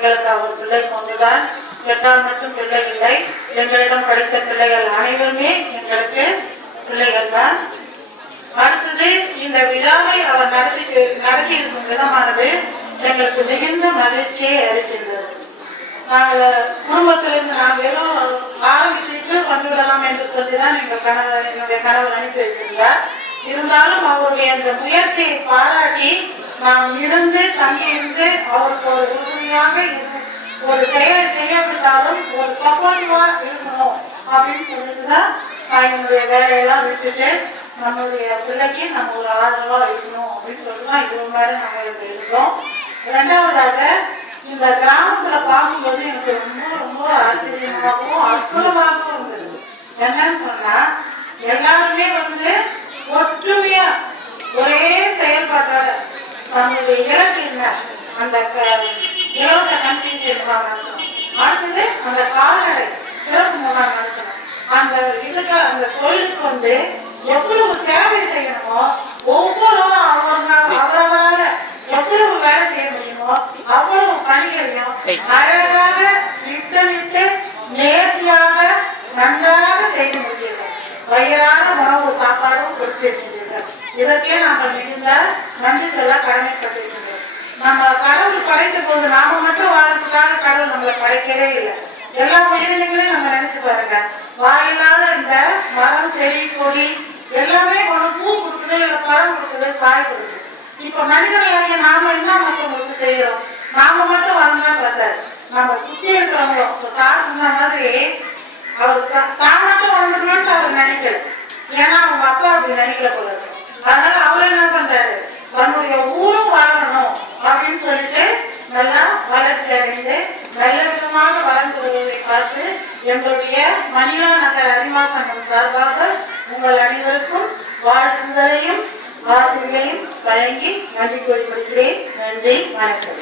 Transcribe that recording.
எங்களுக்கு அவர் பிள்ளை கொண்டுதான். பெற்றால் மட்டும் பிள்ளை இல்லை, எங்களிடம் படித்த பிள்ளைகள் அனைவருமே எங்களுக்கு பிள்ளைகள் தான். அடுத்தது இந்த விழாவை அவர் நடத்தி இருக்கும் விதமானது எங்களுக்கு மிகுந்த மகிழ்ச்சியை அளிக்கின்றது. குடும்பத்திலிருந்து நான் வெறும் ஆரம்பிச்சுட்டு வந்துவிடலாம் என்று சொல்லிதான் என்னுடைய கணவர் அனுப்பி வைத்திருந்தார். இருந்தாலும் அவருடைய அந்த முயற்சியை பாராட்டி நாம் இருந்து தங்கி இருந்து அவருக்கு ஒரு உறுதுணையாக ஒரு செயலை செய்யப்பட்டாலும் ஒரு சப்போர்ட்டிவா இருக்கணும் அப்படின்னு சொல்லிட்டுதான் நான் என்னுடைய வேலையெல்லாம் விட்டுட்டு நம்மளுடைய பிள்ளைக்கு நம்ம ஒரு ஆதரவா இருக்கணும் அப்படின்னு சொல்லிட்டுதான் இது மாதிரி நம்மளுக்கு இருக்கோம். இரண்டாவதாக இந்த கிராமத்துல பார்க்கும்போது எனக்கு ரொம்ப ரொம்ப ஆச்சரியமாகவும் அற்புதமாகவும் இருந்தது. என்னன்னு சொன்னா எல்லாருமே ஒற்றுமையா ஒரே செயல்பாட்டோட நம்மளுடைய இலக்கு என்ன, அந்த இலவச கல்வி அடுத்தது அந்த கால்நடை சிறப்பு முகாம் நடத்தணும். அந்த இதுக்கு அந்த தொழிலுக்கு எவ்வளவு சேவை செய்யணுமோ ஒவ்வொருவரும் அவரவரால எவ்வளவு வேலை செய்ய முடியுமோ அவ்வளவு பணிகளையும் அழகாக திட்டமிட்டு நேர்த்தியாக நன்றாக செய்ய முடியும். வயிறான உணவு சாப்பாடும் கொடுத்திருக்கின்றீர்கள். இதற்கே நாங்கள் மிகுந்த நன்றி சொல்ல கடமைப்பட்டிருக்கின்றோம். நம்ம கடவுள் படைத்த போது நாம மட்டும் வாழ்றதுக்காக கடவுள் நம்மளை படைக்கவே இல்லை. எல்லா உயிரினங்களையும் நம்ம நினைச்சு பாருங்க. வாயிலாத இந்த மரம் செடி கொடி எல்லாமே பூ கொடுக்குது, இல்ல பழம் கொடுக்குது, காய் கொடுக்குது. இப்ப மனிதர்களாகிய நாம என்ன மற்றவங்களுக்கு செய்யறோம்? நாம மட்டும் வாழ்ந்தா பார்த்தாரு, நம்ம சுத்தி இருக்கிறவங்க சார் சொன்ன மாதிரி அவர் தான் மட்டும் வாழ்ந்துக்கணும்னு அவர் நினைக்கல. ஏன்னா அவங்க அப்பா அப்படி நினைக்கல போல. அதனால அவர் என்ன பண்றாரு, தன்னுடைய ஊரும் வாழணும் அப்படின்னு சொல்லிட்டு நல்லா வளர்ச்சி அடைந்து நல்ல விதமாக வளர்ந்து வருவதை பார்த்து எங்களுடைய மணிலா நகர் அரிமா சங்கம் சார்பாக உங்கள் அனைவருக்கும் வாழ்த்துதலையும் ஆசிரியரையும் வழங்கி நன்றி கூறிக்கொள்கிறேன். நன்றி, வணக்கம்.